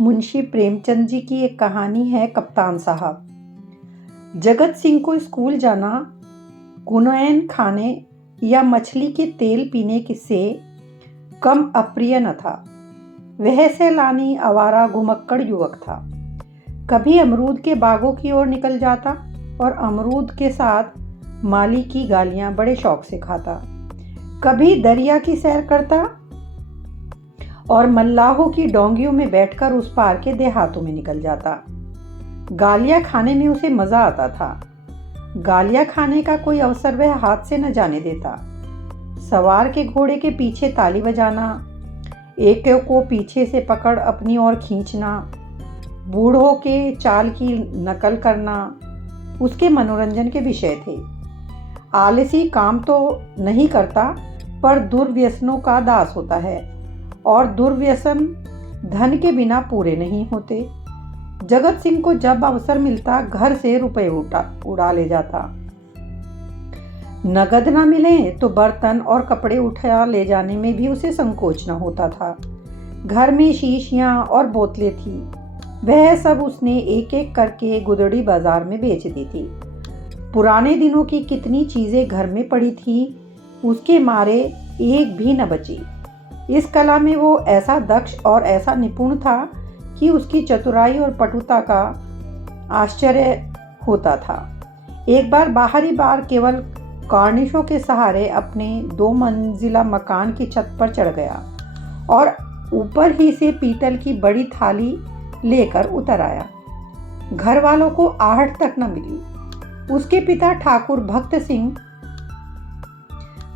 मुंशी प्रेमचंद जी की एक कहानी है कप्तान साहब। जगत सिंह को स्कूल जाना, कुनैन खाने या मछली के तेल पीने से कम अप्रिय न था। वह सैलानी, आवारा, घुमक्कड़ युवक था। कभी अमरूद के बागों की ओर निकल जाता और अमरूद के साथ माली की गालियां बड़े शौक से खाता। कभी दरिया की सैर करता और मल्लाहों की डोंगियों में बैठकर उस पार के देहातों में निकल जाता। गालियां खाने में उसे मजा आता था। गालियां खाने का कोई अवसर वह हाथ से न जाने देता। सवार के घोड़े के पीछे ताली बजाना, एक को पीछे से पकड़ अपनी ओर खींचना, बूढ़ों के चाल की नकल करना उसके मनोरंजन के विषय थे। आलसी काम तो नहीं करता, पर दुर्व्यसनों का दास होता है और दुर्व्यसन धन के बिना पूरे नहीं होते। जगत सिंह को जब अवसर मिलता घर से रुपए उड़ा ले जाता। नगद न मिले तो बर्तन और कपड़े उठा ले जाने में भी उसे संकोच न होता था। घर में शीशियां और बोतलें थी, वह सब उसने एक एक करके गुदड़ी बाजार में बेच दी थी। पुराने दिनों की कितनी चीजें घर में पड़ी थी, उसके मारे एक भी न बची। इस कला में वो ऐसा दक्ष और ऐसा निपुण था कि उसकी चतुराई और पटुता का आश्चर्य होता था। एक बार बाहरी बार केवल कार्निशों के सहारे अपने 2 मंजिला मकान की छत पर चढ़ गया और ऊपर ही से पीतल की बड़ी थाली लेकर उतर आया। घर वालों को आहट तक न मिली। उसके पिता ठाकुर भक्त सिंह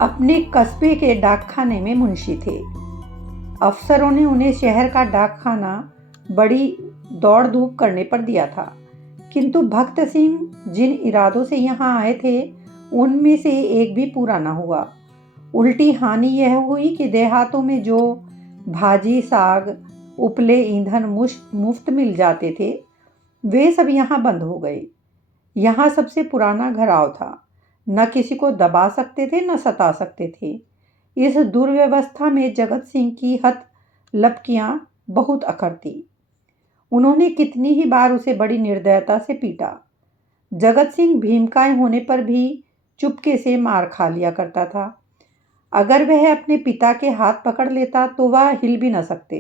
अपने कस्बे के डाकखाने में मुंशी थे। अफसरों ने उन्हें शहर का डाकखाना बड़ी दौड़ धूप करने पर दिया था, किंतु भक्त सिंह जिन इरादों से यहाँ आए थे उनमें से एक भी पूरा न हुआ। उल्टी हानि यह हुई कि देहातों में जो भाजी, साग, उपले ईंधन मुफ्त मिल जाते थे वे सब यहाँ बंद हो गए। यहाँ सबसे पुराना घराव था, न किसी को दबा सकते थे न सता सकते थे। इस दुर्व्यवस्था में जगत सिंह की हत लपकियां बहुत अखरती। उन्होंने कितनी ही बार उसे बड़ी निर्दयता से पीटा। जगत सिंह भीमकाय होने पर भी चुपके से मार खा लिया करता था। अगर वह अपने पिता के हाथ पकड़ लेता तो वह हिल भी न सकते,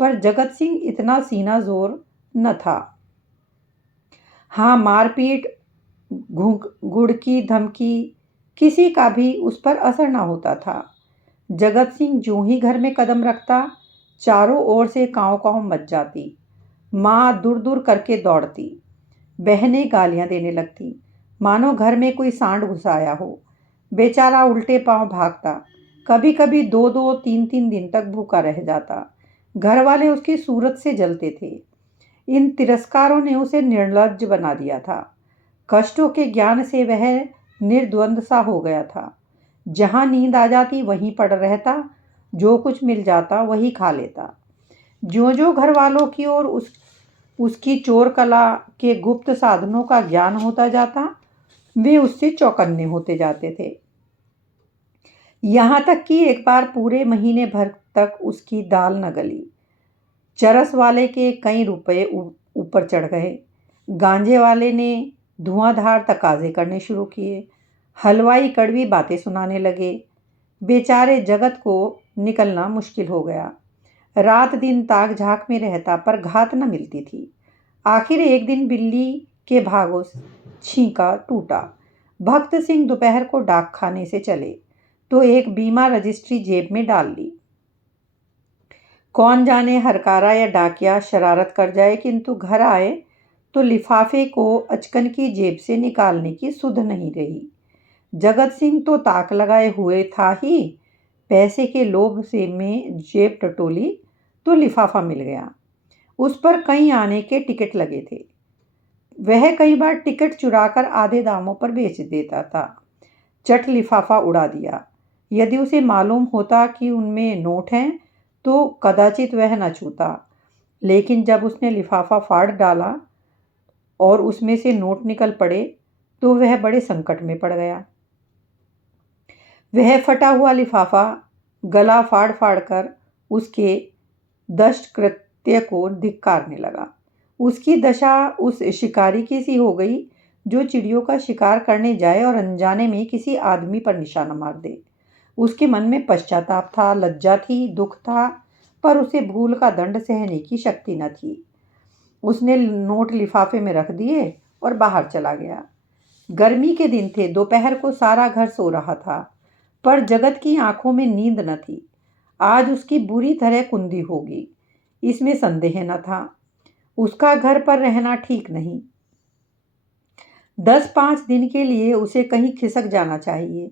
पर जगत सिंह इतना सीना जोर न था। हाँ, मारपीट, घुड़की, धमकी किसी का भी उस पर असर न होता था। जगत सिंह जो ही घर में कदम रखता, चारों ओर से कांव कांव मच जाती। माँ दूर दूर करके दौड़ती, बहनें गालियां देने लगती, मानो घर में कोई सांड घुस आया हो। बेचारा उल्टे पांव भागता, कभी कभी 2-2, 3-3 दिन तक भूखा रह जाता। घर वाले उसकी सूरत से जलते थे। इन तिरस्कारों ने उसे निर्लज्ज बना दिया था। कष्टों के ज्ञान से वह निर्द्वंद सा हो गया था। जहाँ नींद आ जाती वहीं पड़ रहता, जो कुछ मिल जाता वही खा लेता। जो जो घर वालों की ओर उसकी चोर कला के गुप्त साधनों का ज्ञान होता जाता, वे उससे चौकन्ने होते जाते थे। यहाँ तक कि एक बार पूरे महीने भर तक उसकी दाल न गली। चरस वाले के कई रुपए ऊपर चढ़ गए। गांजे वाले ने धुआंधार तकाजे करने शुरू किए। हलवाई कड़वी बातें सुनाने लगे। बेचारे जगत को निकलना मुश्किल हो गया। रात दिन ताक झाक में रहता, पर घात न मिलती थी। आखिर एक दिन बिल्ली के भागों छींका टूटा। भक्त सिंह दोपहर को डाकखाने से चले तो एक बीमा रजिस्ट्री जेब में डाल ली। कौन जाने हरकारा या डाकिया शरारत कर जाए, किंतु घर आए तो लिफाफे को अचकन की जेब से निकालने की सुध नहीं रही। जगत सिंह तो ताक लगाए हुए था ही, पैसे के लोभ से में जेब टटोली तो लिफाफा मिल गया। उस पर कई आने के टिकट लगे थे। वह कई बार टिकट चुराकर आधे दामों पर बेच देता था। चट लिफाफा उड़ा दिया। यदि उसे मालूम होता कि उनमें नोट हैं तो कदाचित वह न छूता, लेकिन जब उसने लिफाफा फाड़ डाला और उसमें से नोट निकल पड़े तो वह बड़े संकट में पड़ गया। वह फटा हुआ लिफाफा गला फाड़ फाड़ कर उसके दष्टकृत सत्य को धिक्कारने लगा। उसकी दशा उस शिकारी की सी हो गई जो चिड़ियों का शिकार करने जाए और अनजाने में किसी आदमी पर निशाना मार दे। उसके मन में पश्चाताप था, लज्जा थी, दुख था, पर उसे भूल का दंड सहने की शक्ति न थी। उसने नोट लिफाफे में रख दिए और बाहर चला गया। गर्मी के दिन थे, दोपहर को सारा घर सो रहा था, पर जगत की आंखों में नींद न थी। आज उसकी बुरी तरह कुंदी होगी, इसमें संदेह न था। उसका घर पर रहना ठीक नहीं। 10-5 दिन के लिए उसे कहीं खिसक जाना चाहिए,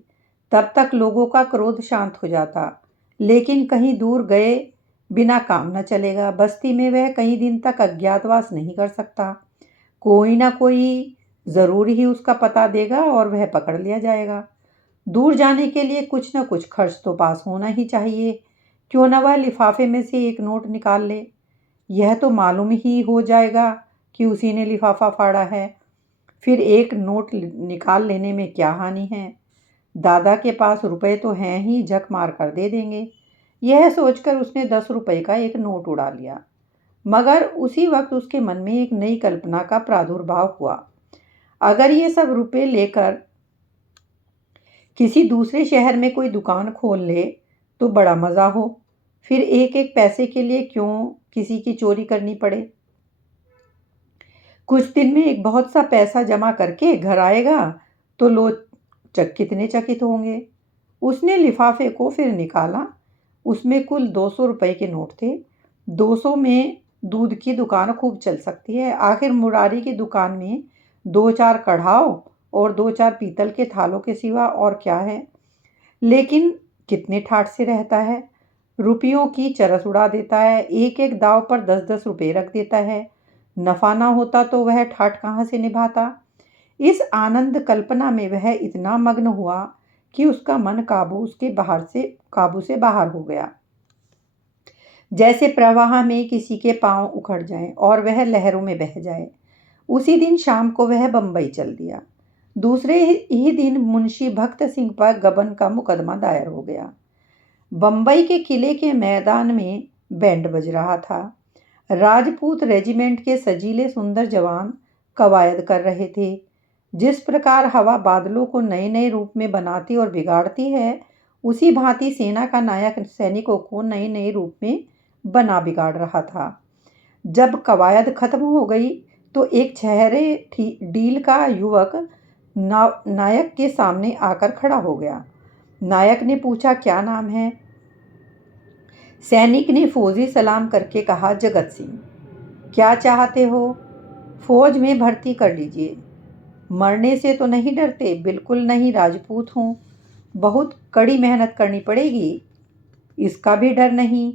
तब तक लोगों का क्रोध शांत हो जाता। लेकिन कहीं दूर गए बिना काम न चलेगा। बस्ती में वह कई दिन तक अज्ञातवास नहीं कर सकता। कोई ना कोई ज़रूर ही उसका पता देगा और वह पकड़ लिया जाएगा। दूर जाने के लिए कुछ न कुछ खर्च तो पास होना ही चाहिए। क्यों न वह लिफाफे में से एक नोट निकाल ले। यह तो मालूम ही हो जाएगा कि उसी ने लिफाफा फाड़ा है। फिर एक नोट निकाल लेने में क्या हानि है। दादा के पास रुपए तो हैं ही, झक मार कर दे देंगे। यह सोचकर उसने 10 रुपए का एक नोट उड़ा लिया। मगर उसी वक्त उसके मन में एक नई कल्पना का प्रादुर्भाव हुआ। अगर ये सब रुपए लेकर किसी दूसरे शहर में कोई दुकान खोल ले तो बड़ा मज़ा हो। फिर एक एक पैसे के लिए क्यों किसी की चोरी करनी पड़े। कुछ दिन में एक बहुत सा पैसा जमा करके घर आएगा तो लोग कितने चकित होंगे। उसने लिफाफे को फिर निकाला। उसमें कुल 200 रुपए के नोट थे। 200 में दूध की दुकान खूब चल सकती है। आखिर मुरारी की दुकान में 2-4 कढ़ाव और 2-4 पीतल के थालों के सिवा और क्या है। लेकिन कितने ठाठ से रहता है। रुपयों की चरस उड़ा देता है। एक एक दाव पर 10-10 रुपये रख देता है। नफा ना होता तो वह ठाठ कहाँ से निभाता। इस आनंद कल्पना में वह इतना मग्न हुआ कि उसका मन काबू से बाहर हो गया। जैसे प्रवाह में किसी के पांव उखड़ जाएं और वह लहरों में बह जाए। उसी दिन शाम को वह बंबई चल दिया। दूसरे ही दिन मुंशी भक्त सिंह पर गबन का मुकदमा दायर हो गया। बंबई के किले के मैदान में बैंड बज रहा था। राजपूत रेजिमेंट के सजीले सुंदर जवान कवायद कर रहे थे। जिस प्रकार हवा बादलों को नए नए रूप में बनाती और बिगाड़ती है, उसी भांति सेना का नायक सैनिकों को नए नए रूप में बना बिगाड़ रहा था। जब कवायद खत्म हो गई तो एक छहरे डील का युवक नायक के सामने आकर खड़ा हो गया। नायक ने पूछा, क्या नाम है। सैनिक ने फौजी सलाम करके कहा, जगत सिंह। क्या चाहते हो। फौज में भर्ती कर लीजिए। मरने से तो नहीं डरते। बिल्कुल नहीं, राजपूत हूँ। बहुत कड़ी मेहनत करनी पड़ेगी। इसका भी डर नहीं।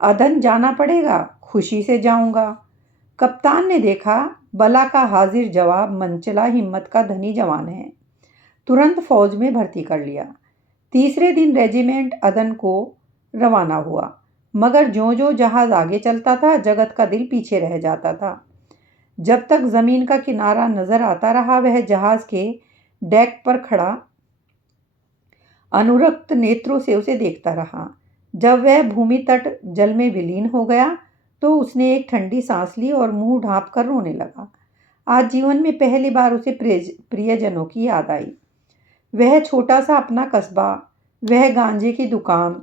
अदन जाना पड़ेगा। खुशी से जाऊंगा। कप्तान ने देखा, बला का हाजिर जवाब मनचला हिम्मत का धनी जवान है। तुरंत फौज में भर्ती कर लिया। तीसरे दिन रेजिमेंट अदन को रवाना हुआ। मगर जो जो जहाज आगे चलता था, जगत का दिल पीछे रह जाता था। जब तक जमीन का किनारा नजर आता रहा, वह जहाज के डेक पर खड़ा अनुरक्त नेत्रों से उसे देखता रहा। जब वह भूमि तट जल में विलीन हो गया तो उसने एक ठंडी सांस ली और मुंह ढांप कर रोने लगा। आज जीवन में पहली बार उसे प्रियजनों की याद आई। वह छोटा सा अपना कस्बा, वह गांजे की दुकान,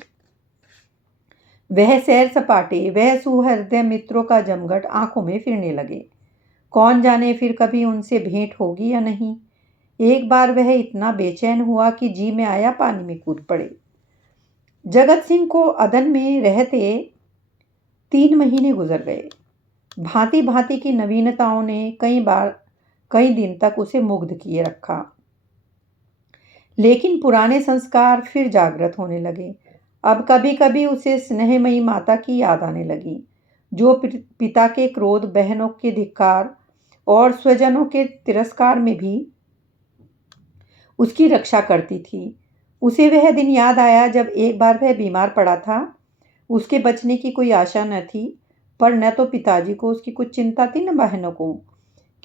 वह सैर सपाटे, वह सुहृदय मित्रों का जमघट आंखों में फिरने लगे। कौन जाने फिर कभी उनसे भेंट होगी या नहीं। एक बार वह इतना बेचैन हुआ कि जी में आया पानी में कूद पड़े। जगत सिंह को अदन में रहते 3 महीने गुजर गए। भांति भांति की नवीनताओं ने कई दिन तक उसे मुग्ध किए रखा। लेकिन पुराने संस्कार फिर जागृत होने लगे। अब कभी कभी उसे स्नेहमयी माता की याद आने लगी, जो पिता के क्रोध, बहनों के धिक्कार और स्वजनों के तिरस्कार में भी उसकी रक्षा करती थी। उसे वह दिन याद आया जब एक बार वह बीमार पड़ा था। उसके बचने की कोई आशा न थी, पर न तो पिताजी को उसकी कुछ चिंता थी, न बहनों को।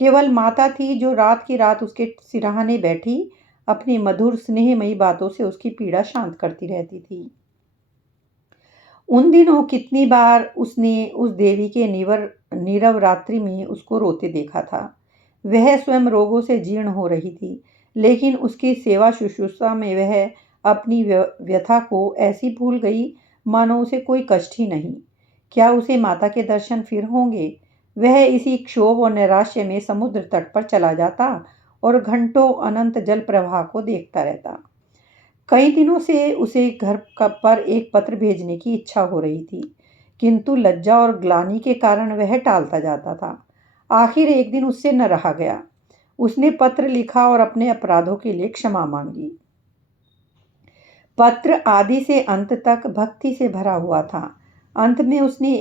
केवल माता थी जो रात की रात उसके सिरहाने बैठी अपनी मधुर स्नेहमयी बातों से उसकी पीड़ा शांत करती रहती थी। उन दिनों कितनी बार उसने उस देवी के नीरव रात्रि में उसको रोते देखा था। वह स्वयं रोगों से जीर्ण हो रही थी, लेकिन उसकी सेवा शुश्रूषा में वह अपनी व्यथा को ऐसी भूल गई मानो उसे कोई कष्ट ही नहीं। क्या उसे माता के दर्शन फिर होंगे? वह इसी क्षोभ और नैराश्य में समुद्र तट पर चला जाता और घंटों अनंत जल प्रवाह को देखता रहता। कई दिनों से उसे घर पर एक पत्र भेजने की इच्छा हो रही थी, किंतु लज्जा और ग्लानि के कारण वह टालता जाता था। आखिर एक दिन उससे न रहा गया। उसने पत्र लिखा और अपने अपराधों के लिए क्षमा मांगी। पत्र आदि से अंत तक भक्ति से भरा हुआ था। अंत में उसने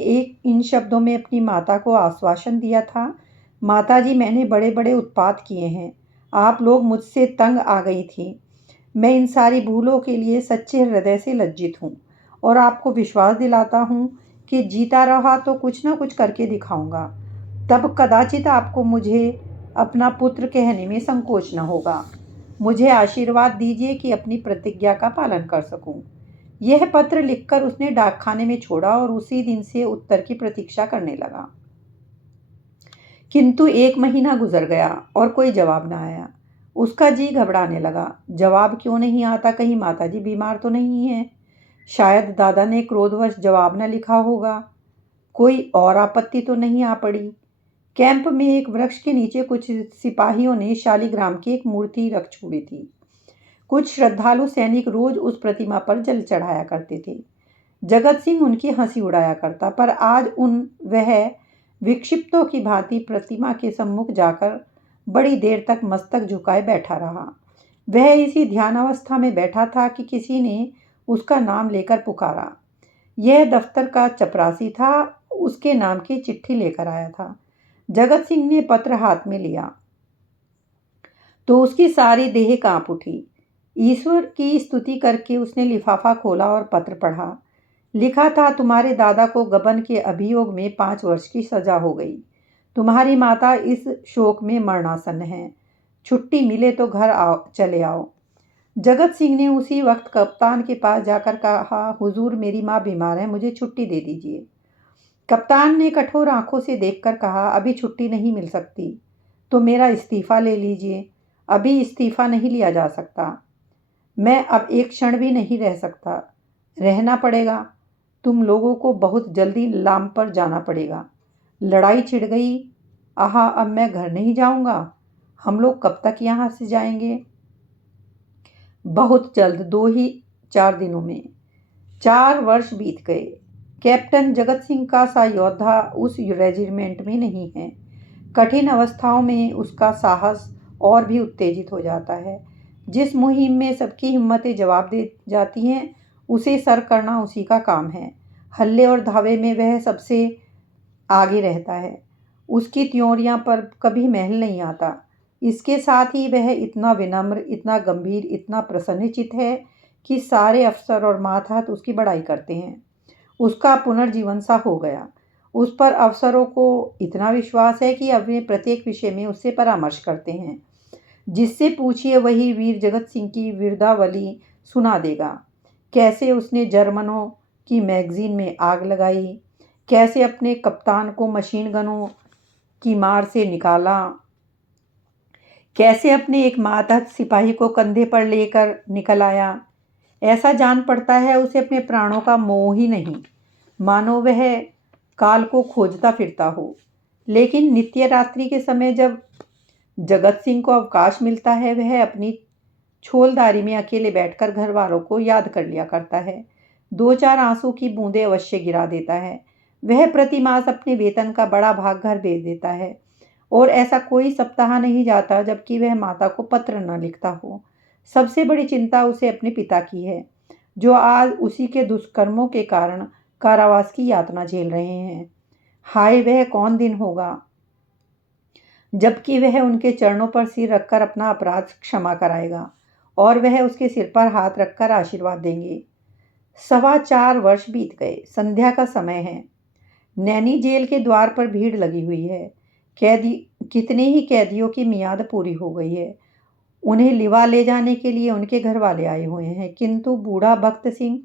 इन शब्दों में अपनी माता को आश्वासन दिया था, माताजी, मैंने बड़े बड़े उत्पात किए हैं, आप लोग मुझसे तंग आ गई थी। मैं इन सारी भूलों के लिए सच्चे हृदय से लज्जित हूँ और आपको विश्वास दिलाता हूँ कि जीता रहा तो कुछ ना कुछ करके दिखाऊंगा। तब कदाचित आपको मुझे अपना पुत्र कहने में संकोच न होगा। मुझे आशीर्वाद दीजिए कि अपनी प्रतिज्ञा का पालन कर सकूं। यह पत्र लिखकर उसने डाकखाने में छोड़ा और उसी दिन से उत्तर की प्रतीक्षा करने लगा। किंतु 1 महीना गुजर गया और कोई जवाब न आया। उसका जी घबराने लगा। जवाब क्यों नहीं आता? कहीं माताजी बीमार तो नहीं है? शायद दादा ने क्रोधवश जवाब न लिखा होगा। कोई और आपत्ति तो नहीं आ पड़ी? कैंप में एक वृक्ष के नीचे कुछ सिपाहियों ने शालिग्राम की एक मूर्ति रख छोड़ी थी। कुछ श्रद्धालु सैनिक रोज उस प्रतिमा पर जल चढ़ाया करते थे। जगत सिंह उनकी हंसी उड़ाया करता, पर आज वह विक्षिप्तों की भांति प्रतिमा के सम्मुख जाकर बड़ी देर तक मस्तक झुकाए बैठा रहा। वह इसी ध्यानावस्था में बैठा था कि किसी ने उसका नाम लेकर पुकारा। यह दफ्तर का चपरासी था, उसके नाम की चिट्ठी लेकर आया था। जगत सिंह ने पत्र हाथ में लिया तो उसकी सारी देह कांप उठी। ईश्वर की स्तुति करके उसने लिफाफा खोला और पत्र पढ़ा। लिखा था, तुम्हारे दादा को गबन के अभियोग में 5 वर्ष की सजा हो गई। तुम्हारी माता इस शोक में मरणासन है। छुट्टी मिले तो घर चले आओ। जगत सिंह ने उसी वक्त कप्तान के पास जाकर कहा, हुजूर, मेरी माँ बीमार है, मुझे छुट्टी दे दीजिए। कप्तान ने कठोर आंखों से देखकर कहा, अभी छुट्टी नहीं मिल सकती, तो मेरा इस्तीफा ले लीजिए। अभी इस्तीफा नहीं लिया जा सकता। मैं अब एक क्षण भी नहीं रह सकता। रहना पड़ेगा। तुम लोगों को बहुत जल्दी लाम पर जाना पड़ेगा। लड़ाई छिड़ गई। आहा, अब मैं घर नहीं जाऊंगा। हम लोग कब तक यहाँ से जाएंगे? बहुत जल्द, 2 ही 4 दिनों में। 4 वर्ष बीत गए। कैप्टन जगत सिंह का सा योद्धा उस रेजिमेंट में नहीं है। कठिन अवस्थाओं में उसका साहस और भी उत्तेजित हो जाता है। जिस मुहिम में सबकी हिम्मतें जवाब दे जाती हैं, उसे सर करना उसी का काम है। हल्ले और धावे में वह सबसे आगे रहता है। उसकी त्योरियां पर कभी महल नहीं आता। इसके साथ ही वह इतना विनम्र, इतना गंभीर, इतना प्रसन्नचित्त है कि सारे अफसर और मातहत उसकी बड़ाई करते हैं। उसका पुनर्जीवन सा हो गया। उस पर अफसरों को इतना विश्वास है कि अब वे प्रत्येक विषय में उससे परामर्श करते हैं। जिससे पूछिए वही वीर जगत सिंह की वीरतावली सुना देगा। कैसे उसने जर्मनों की मैगजीन में आग लगाई, कैसे अपने कप्तान को मशीन गनों की मार से निकाला, कैसे अपने एक मातहत सिपाही को कंधे पर लेकर निकल आया। ऐसा जान पड़ता है उसे अपने प्राणों का मोह ही नहीं, मानो वह काल को खोजता फिरता हो। लेकिन नित्य रात्रि के समय जब जगत सिंह को अवकाश मिलता है, वह अपनी छोलदारी में अकेले बैठकर घर वालों को याद कर लिया करता है। 2-4 आंसू की बूंदें अवश्य गिरा देता है। वह प्रति मास अपने वेतन का बड़ा भाग घर भेज देता है और ऐसा कोई सप्ताह नहीं जाता जबकि वह माता को पत्र न लिखता हो। सबसे बड़ी चिंता उसे अपने पिता की है, जो आज उसी के दुष्कर्मों के कारण कारावास की यातना झेल रहे हैं। हाय, वह कौन दिन होगा जबकि वह उनके चरणों पर सिर रखकर अपना अपराध क्षमा कराएगा और वह उसके सिर पर हाथ रखकर आशीर्वाद देंगे। 4.25 वर्ष बीत गए। संध्या का समय है। नैनी जेल के द्वार पर भीड़ लगी हुई है। कैदी कितने ही कैदियों की मियाद पूरी हो गई है। उन्हें लिवा ले जाने के लिए उनके घर वाले आए हुए हैं, किंतु बूढ़ा भक्त सिंह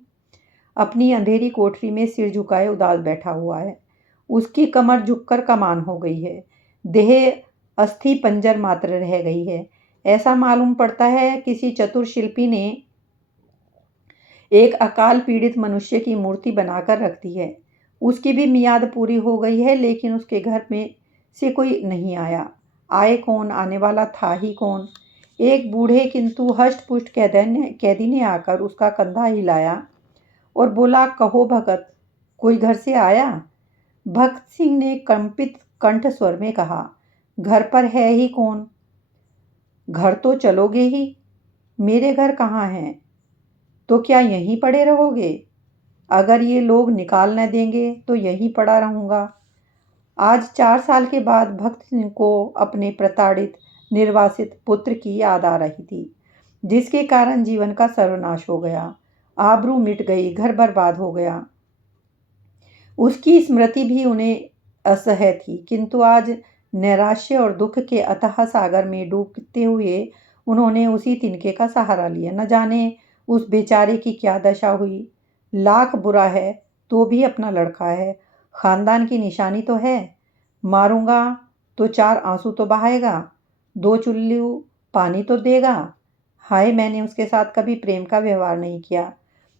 अपनी अंधेरी कोठरी में सिर झुकाए उदास बैठा हुआ है। उसकी कमर झुककर कमान हो गई है, देह अस्थि पंजर मात्र रह गई है। ऐसा मालूम पड़ता है किसी चतुर शिल्पी ने एक अकाल पीड़ित मनुष्य की मूर्ति बनाकर रख दी है। उसकी भी मियाद पूरी हो गई है, लेकिन उसके घर में से कोई नहीं आया। आए कौन, आने वाला था ही कौन? एक बूढ़े किंतु हष्ट-पुष्ट कैदी ने आकर उसका कंधा हिलाया और बोला, कहो भगत, कोई घर से आया? भक्त सिंह ने कंपित कंठ स्वर में कहा, घर पर है ही कौन? घर तो चलोगे ही। मेरे घर कहाँ हैं? तो क्या यहीं पड़े रहोगे? अगर ये लोग निकाल न देंगे तो यहीं पड़ा रहूँगा। आज 4 साल के बाद भक्त सिंह को अपने प्रताड़ित निर्वासित पुत्र की याद आ रही थी, जिसके कारण जीवन का सर्वनाश हो गया, आबरू मिट गई, घर बर्बाद हो गया। उसकी स्मृति भी उन्हें असह्य थी, किंतु आज नैराश्य और दुख के अथाह सागर में डूबते हुए उन्होंने उसी तिनके का सहारा लिया। न जाने उस बेचारे की क्या दशा हुई। लाख बुरा है तो भी अपना लड़का है, खानदान की निशानी तो है। मारूंगा तो 4 आंसू तो बहाएगा, 2 चुल्लू पानी तो देगा। हाय, मैंने उसके साथ कभी प्रेम का व्यवहार नहीं किया।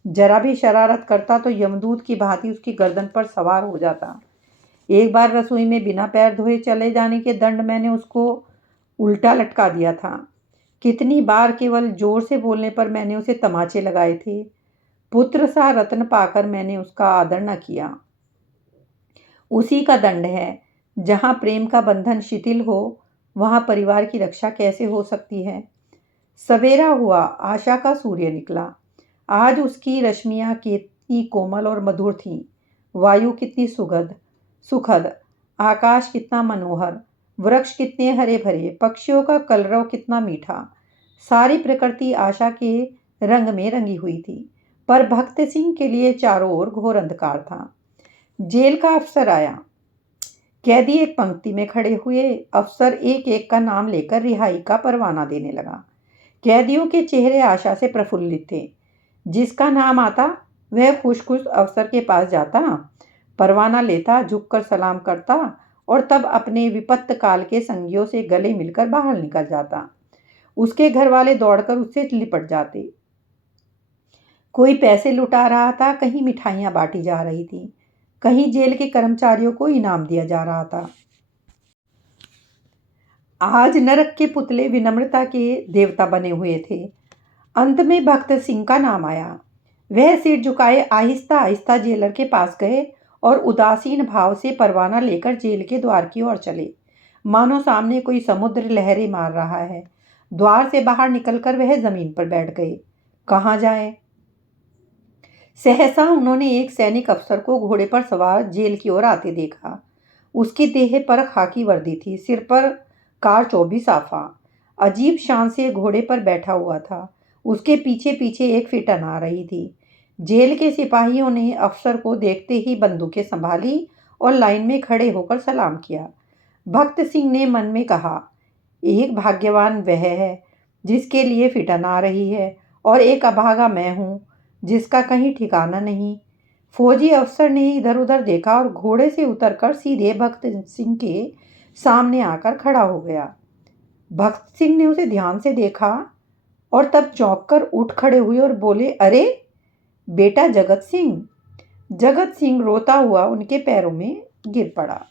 जरा भी शरारत करता तो यमदूत की भांति उसकी गर्दन पर सवार हो जाता। एक बार रसोई में बिना पैर धोए चले जाने के दंड मैंने उसको उल्टा लटका दिया था। कितनी बार केवल जोर से बोलने पर मैंने उसे तमाचे लगाए थे। पुत्र सा रत्न पाकर मैंने उसका आदर न किया। उसी का दंड है। जहाँ प्रेम का बंधन शिथिल हो, वहाँ परिवार की रक्षा कैसे हो सकती है? सवेरा हुआ, आशा का सूर्य निकला। आज उसकी रश्मियाँ कितनी कोमल और मधुर थीं, वायु कितनी सुखद, आकाश कितना मनोहर, वृक्ष कितने हरे भरे, पक्षियों का कलरव कितना मीठा। सारी प्रकृति आशा के रंग में रंगी हुई थी, पर भक्त सिंह के लिए चारों ओर घोर अंधकार था। जेल का अफसर आया। कैदी एक पंक्ति में खड़े हुए। अफसर एक एक का नाम लेकर रिहाई का परवाना देने लगा। कैदियों के चेहरे आशा से प्रफुल्लित थे। जिसका नाम आता वह खुश खुश अफसर के पास जाता, परवाना लेता, झुककर सलाम करता और तब अपने विपत्त काल के संगियों से गले मिलकर बाहर निकल जाता। उसके घर वाले दौड़कर उससे लिपट जाते। कोई पैसे लुटा रहा था, कहीं मिठाइयाँ बांटी जा रही थी, कहीं जेल के कर्मचारियों को इनाम दिया जा रहा था। आज नरक के पुतले विनम्रता के देवता बने हुए थे। अंत में भक्त सिंह का नाम आया। वह सिर झुकाए आहिस्ता आहिस्ता जेलर के पास गए और उदासीन भाव से परवाना लेकर जेल के द्वार की ओर चले, मानो सामने कोई समुद्र लहरें मार रहा है। द्वार से बाहर निकलकर वह जमीन पर बैठ गए। कहाँ जाए? सहसा उन्होंने एक सैनिक अफसर को घोड़े पर सवार जेल की ओर आते देखा। उसकी देह पर खाकी वर्दी थी, सिर पर कारचौबी साफा, अजीब शान से घोड़े पर बैठा हुआ था। उसके पीछे पीछे एक फिटन आ रही थी। जेल के सिपाहियों ने अफसर को देखते ही बंदूकें संभाली और लाइन में खड़े होकर सलाम किया। भक्त सिंह ने मन में कहा, एक भाग्यवान वह है जिसके लिए फिटन आ रही है, और एक अभागा मैं हूँ जिसका कहीं ठिकाना नहीं। फौजी अफसर ने इधर उधर देखा और घोड़े से उतरकर सीधे भक्त सिंह के सामने आकर खड़ा हो गया। भक्त सिंह ने उसे ध्यान से देखा और तब चौंक कर उठ खड़े हुए और बोले, अरे बेटा जगत सिंह। जगत सिंह रोता हुआ उनके पैरों में गिर पड़ा।